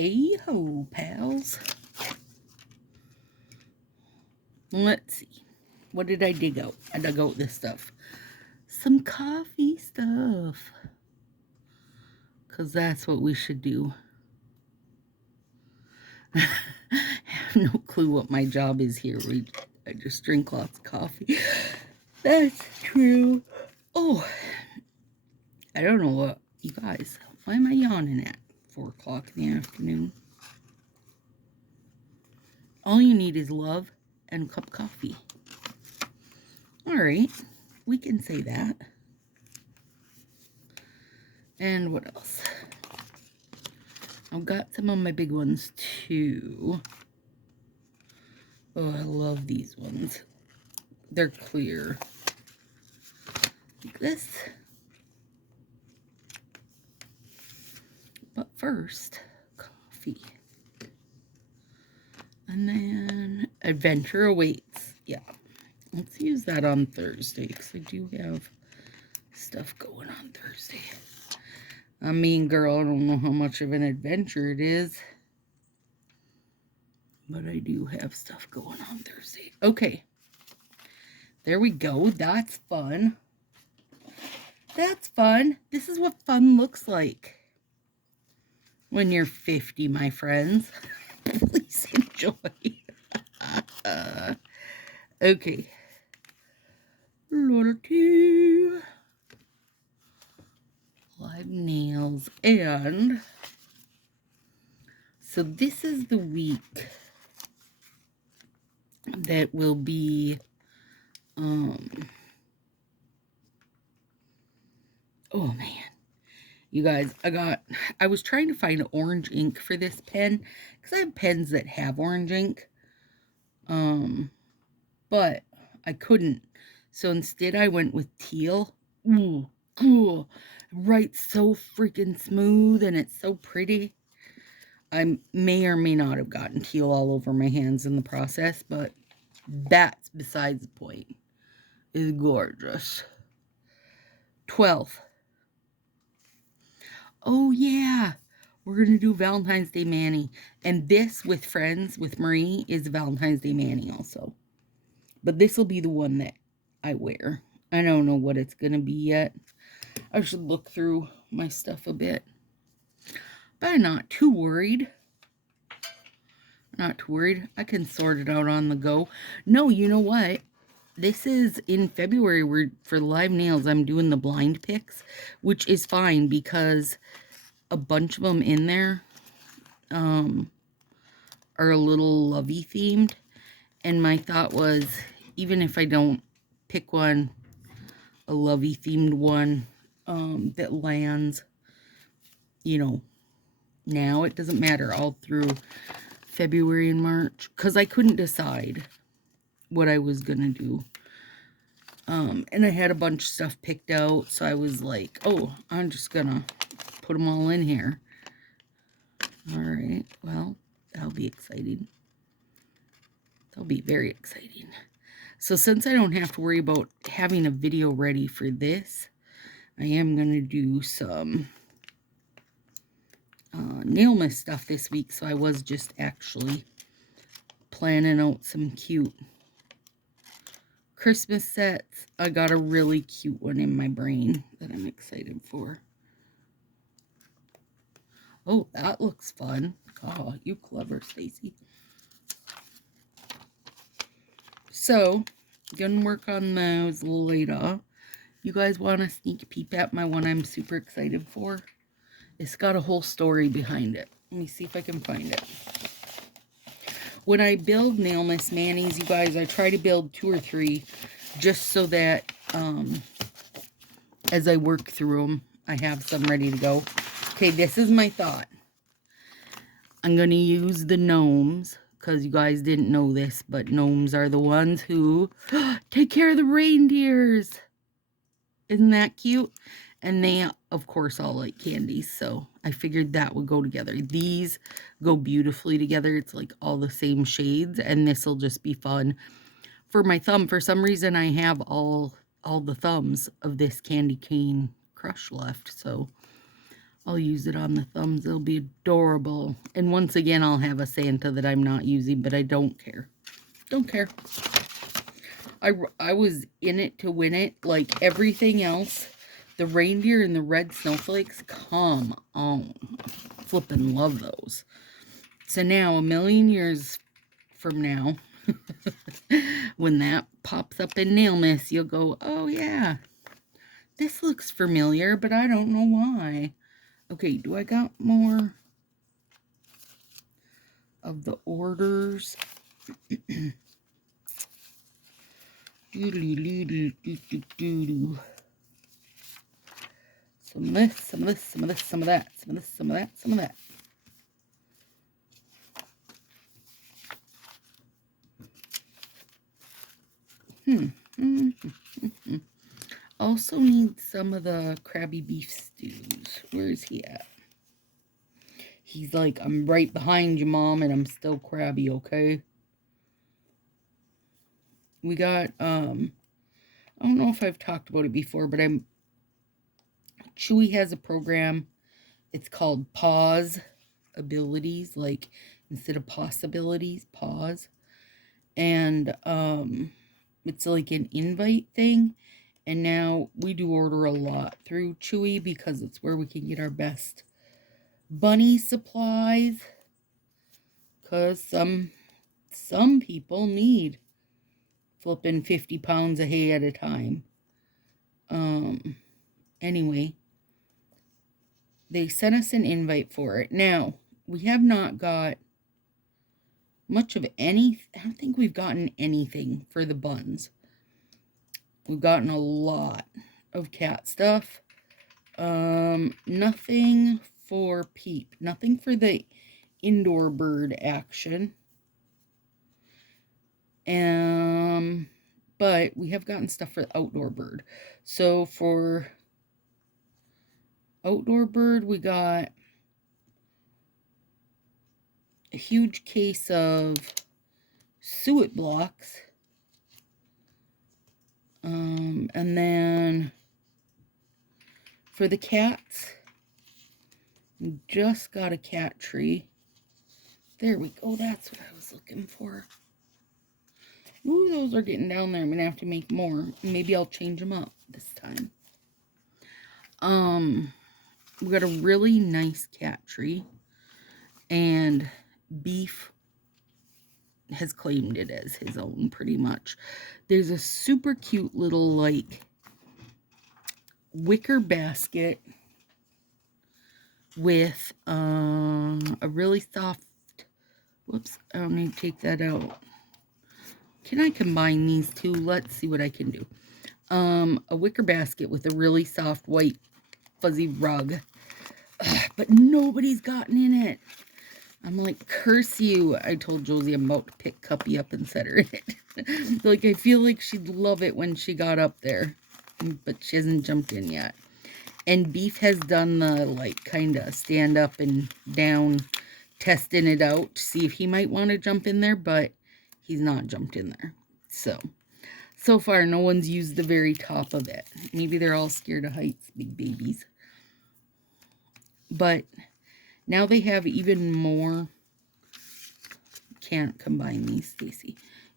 Hey ho, pals. Let's see. What did I dig out? I dug out this stuff. Some coffee stuff. Because that's what we should do. I have no clue what my job is here. I just drink lots of coffee. That's true. Oh, I don't know what, you guys, why am I yawning at 4 o'clock in the afternoon? All you need is love and a cup of coffee. All right, we can say that. And what else? I've got some of my big ones too. Oh, I love these ones. They're clear. Like this. But first, coffee. And then adventure awaits. Yeah. Let's use that on Thursday because I do have stuff going on Thursday. I mean, girl, I don't know how much of an adventure it is. But I do have stuff going on Thursday. Okay. There we go. That's fun. That's fun. This is what fun looks like when you're 50, my friends. Please enjoy. Okay. Little two. Live nails. And so this is the week that will be oh man, you guys, I was trying to find orange ink for this pen because I have pens that have orange ink, but I couldn't, so instead I went with teal. Ooh, cool. Writes so freaking smooth and it's so pretty. I may or may not have gotten teal all over my hands in the process, but that's besides the point. It's gorgeous. 12. Oh yeah, we're going to do Valentine's Day Mani. And this with friends, with Marie, is Valentine's Day Mani also. But this will be the one that I wear. I don't know what it's going to be yet. I should look through my stuff a bit. But I'm not too worried. Not too worried. I can sort it out on the go. No, you know what? This is in February. For live nails, I'm doing the blind picks, which is fine because a bunch of them in there are a little lovey themed. And my thought was, even if I don't pick one, a lovey themed one that lands, you know, now, it doesn't matter, all through February and March, because I couldn't decide what I was going to do. And I had a bunch of stuff picked out, so I was like, oh, I'm just going to put them all in here. All right, well, that'll be exciting. That'll be very exciting. So since I don't have to worry about having a video ready for this, I am going to do some nail miss stuff this week. So I was just actually planning out some cute Christmas sets. I got a really cute one in my brain that I'm excited for. Oh, that looks fun. Oh, you clever, Stacy. So, gonna work on those later. You guys want a sneak peek at my one I'm super excited for? It's got a whole story behind it. Let me see if I can find it. When I build nail miss manis, you guys, I try to build 2 or 3 just so that as I work through them, I have some ready to go. Okay, this is my thought. I'm going to use the gnomes because you guys didn't know this, but gnomes are the ones who take care of the reindeers. Isn't that cute? And they, of course, all like candies, so I figured that would go together. These go beautifully together. It's like all the same shades, and this will just be fun. For my thumb, for some reason, I have all the thumbs of this candy cane crush left, so I'll use it on the thumbs. It'll be adorable. And once again, I'll have a Santa that I'm not using, but I don't care. Don't care. I was in it to win it, like everything else. The reindeer and the red snowflakes, come on. Flippin' love those. So now, a million years from now, when that pops up in Nailmas, you'll go, oh yeah, this looks familiar, but I don't know why. Okay, do I got more of the orders? Some of this, some of this, some of this, some of that, some of this, some of that, some of that. Also need some of the Krabby Beef stews. Where is he at? He's like, I'm right behind you, Mom, and I'm still crabby, okay? We got, I don't know if I've talked about it before, but Chewy has a program. It's called Pause Abilities, like instead of possibilities, pause. And it's like an invite thing. And now we do order a lot through Chewy because it's where we can get our best bunny supplies. Because some people need flipping 50 pounds of hay at a time. Anyway, they sent us an invite for it. Now, we have not got much of any. I don't think we've gotten anything for the buns. We've gotten a lot of cat stuff. Nothing for Peep. Nothing for the indoor bird action. But we have gotten stuff for the outdoor bird. So for outdoor bird, we got a huge case of suet blocks. And then for the cats, we just got a cat tree. There we go. That's what I was looking for. Ooh, those are getting down there. I'm going to have to make more. Maybe I'll change them up this time. We got a really nice cat tree. And Beef has claimed it as his own, pretty much. There's a super cute little, like, wicker basket with a really soft... Whoops, I don't need to take that out. Can I combine these two? Let's see what I can do. A wicker basket with a really soft white fuzzy rug. But nobody's gotten in it. I'm like, curse you. I told Josie I'm about to pick Cuppy up and set her in it. Like, I feel like she'd love it when she got up there. But she hasn't jumped in yet. And Beef has done the, like, kind of stand up and down, testing it out to see if he might want to jump in there. But he's not jumped in there. So far, no one's used the very top of it. Maybe they're all scared of heights, big babies. But now they have even more... Can't combine these, Stacy.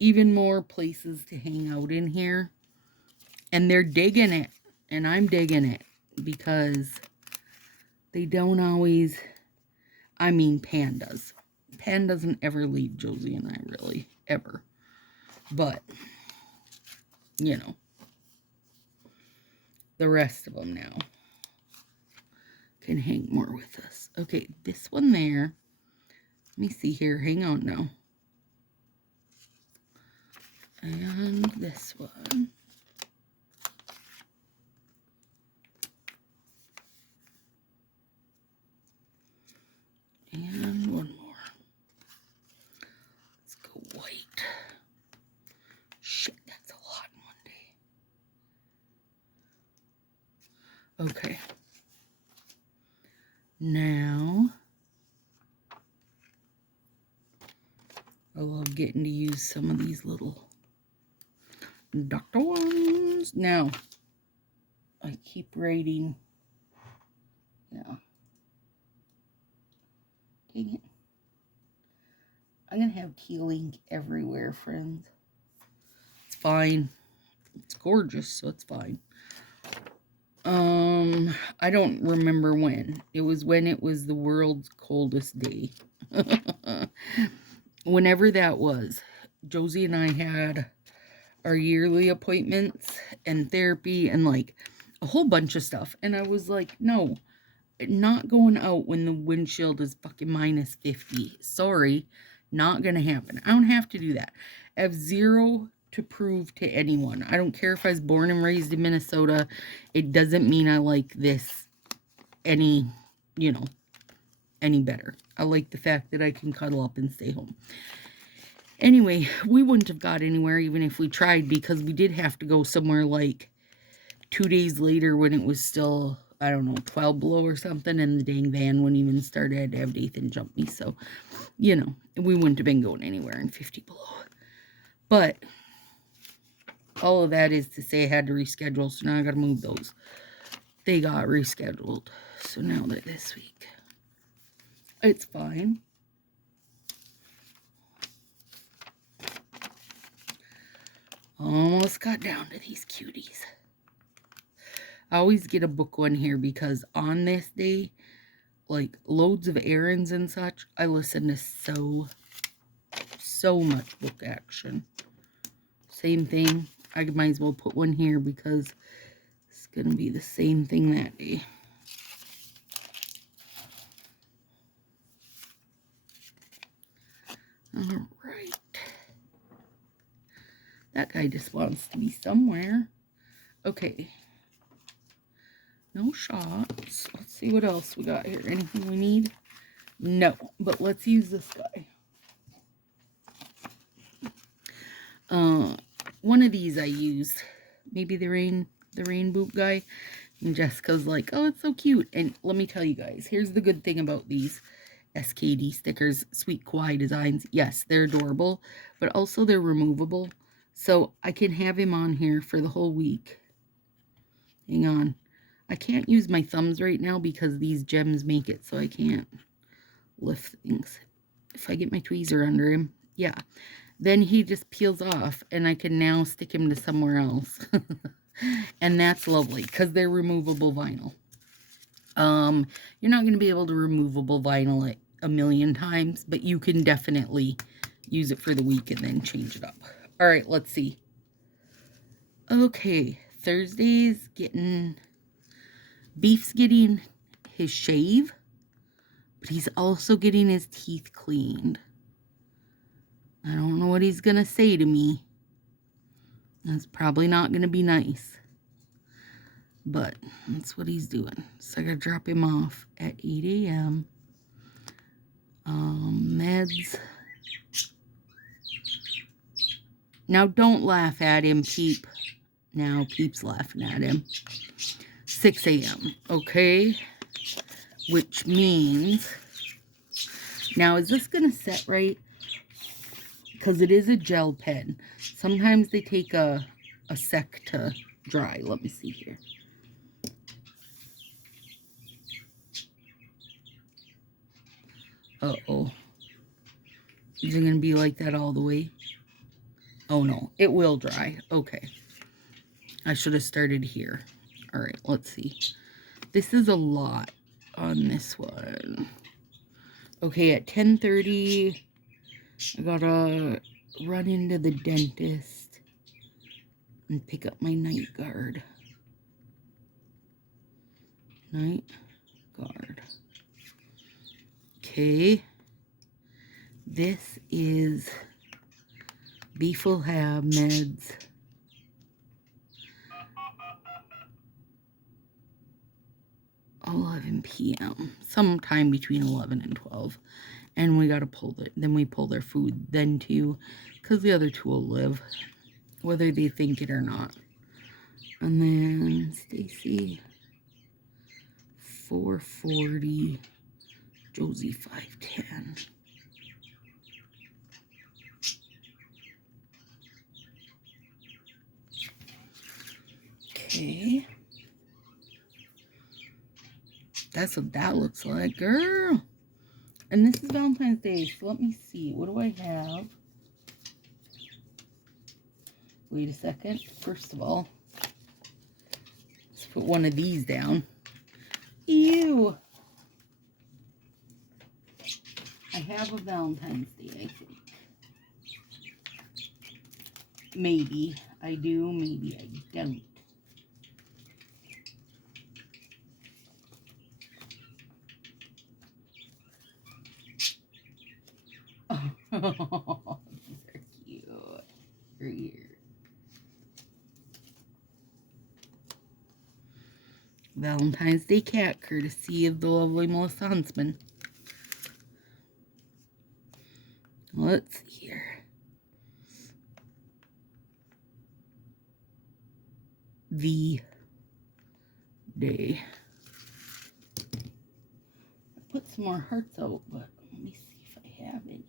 Even more places to hang out in here. And they're digging it. And I'm digging it. Because they don't always... I mean, Pan does. Pan doesn't ever leave Josie and I, really. Ever. But, you know. The rest of them now can hang more with us. Okay, this one there. Let me see here. Hang on now. And this one. And one more. Let's go white. Shit, that's a lot in one day. Okay. Now, I love getting to use some of these little doctor ones. Now, I keep rating. Yeah. Dang it. I'm going to have teal ink everywhere, friends. It's fine. It's gorgeous, so it's fine. I don't remember when. It was when it was the world's coldest day. Whenever that was, Josie and I had our yearly appointments and therapy and like a whole bunch of stuff. And I was like, no, not going out when the windshield is fucking minus 50. Sorry, not gonna happen. I don't have to do that. I have zero to prove to anyone. I don't care if I was born and raised in Minnesota. It doesn't mean I like this any, any better. I like the fact that I can cuddle up and stay home. Anyway, we wouldn't have got anywhere even if we tried, because we did have to go somewhere like 2 days later when it was still, I don't know, 12 below or something, and the dang van wouldn't even start. I had to have Nathan jump me, so, we wouldn't have been going anywhere in 50 below. But all of that is to say I had to reschedule, so now I gotta move those. They got rescheduled, so now they're this week. It's fine. Almost got down to these cuties. I always get a book one here because on this day, like loads of errands and such, I listen to so much book action. Same thing. I might as well put one here because it's going to be the same thing that day. All right. That guy just wants to be somewhere. Okay. No shots. Let's see what else we got here. Anything we need? No, but let's use this guy. One of these I used. Maybe the rain boot guy. And Jessica's like, oh, it's so cute. And let me tell you guys, here's the good thing about these SKD stickers, Sweet Kawaii Designs. Yes, they're adorable, but also they're removable. So I can have him on here for the whole week. Hang on. I can't use my thumbs right now because these gems make it so I can't lift things. If I get my tweezer under him, yeah. Then he just peels off and I can now stick him to somewhere else. And that's lovely because they're removable vinyl. You're not going to be able to removable vinyl it a million times, but you can definitely use it for the week and then change it up. All right, let's see. Okay, Thursday's getting... Beef's getting his shave, but he's also getting his teeth cleaned. I don't know what he's going to say to me. That's probably not going to be nice. But that's what he's doing. So I got to drop him off at 8 a.m. Meds. Now don't laugh at him, Peep. Now Peep's laughing at him. 6 a.m. Okay? Which means... Now, is this going to set right? Because it is a gel pen. Sometimes they take a sec to dry. Let me see here. Uh-oh. Is it going to be like that all the way? Oh, no. It will dry. Okay. I should have started here. All right, let's see. This is a lot on this one. Okay, at 10:30, I gotta run into the dentist and pick up my night guard. Night guard. Okay. This is Beef will have meds. 11 p.m. sometime between 11 and 12, and we gotta pull it. Then we pull their food then too, because the other two will live whether they think it or not. And then Stacy 4:40, Josie 5:10. Okay. That's what that looks like, girl. And this is Valentine's Day, so let me see. What do I have? Wait a second. First of all, let's put one of these down. Ew! I have a Valentine's Day, I think. Maybe I do, maybe I don't. Oh, these are cute. Right here. Valentine's Day cat, courtesy of the lovely Melissa Huntsman. Let's see here. The day. I put some more hearts out, but let me see if I have any.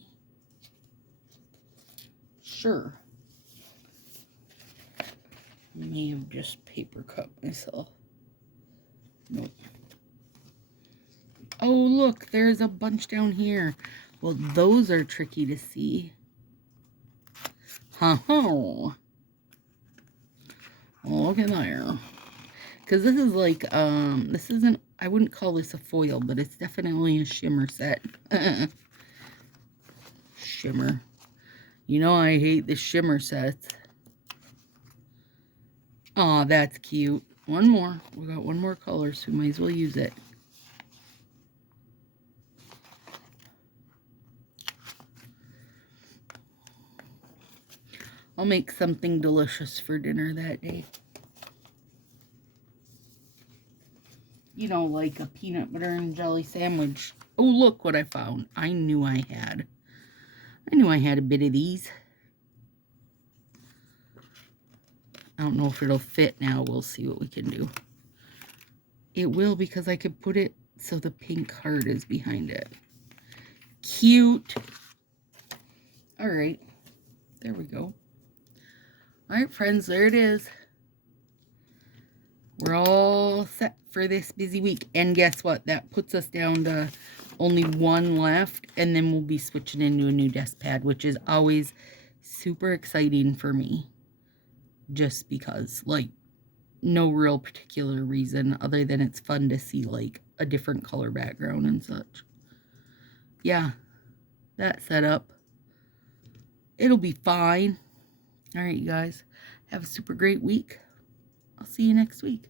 Sure. May have just paper cut myself. Nope. Oh, look, there's a bunch down here. Well, those are tricky to see. Ha-ha. Look at there. Because this is like, this isn't, I wouldn't call this a foil, but it's definitely a shimmer set. Shimmer. You know I hate the shimmer sets. Aw, that's cute. One more. We got one more color, so we might as well use it. I'll make something delicious for dinner that day. You know, like a peanut butter and jelly sandwich. Oh, look what I found. I knew I had a bit of these. I don't know if it'll fit now. We'll see what we can do. It will, because I could put it so the pink heart is behind it. Cute. All right. There we go. All right, friends, there it is. We're all set for this busy week. And guess what? That puts us down to only one left. And then we'll be switching into a new desk pad, which is always super exciting for me. Just because, like, no real particular reason other than it's fun to see, like, a different color background and such. Yeah, that setup. It'll be fine. All right, you guys. Have a super great week. I'll see you next week.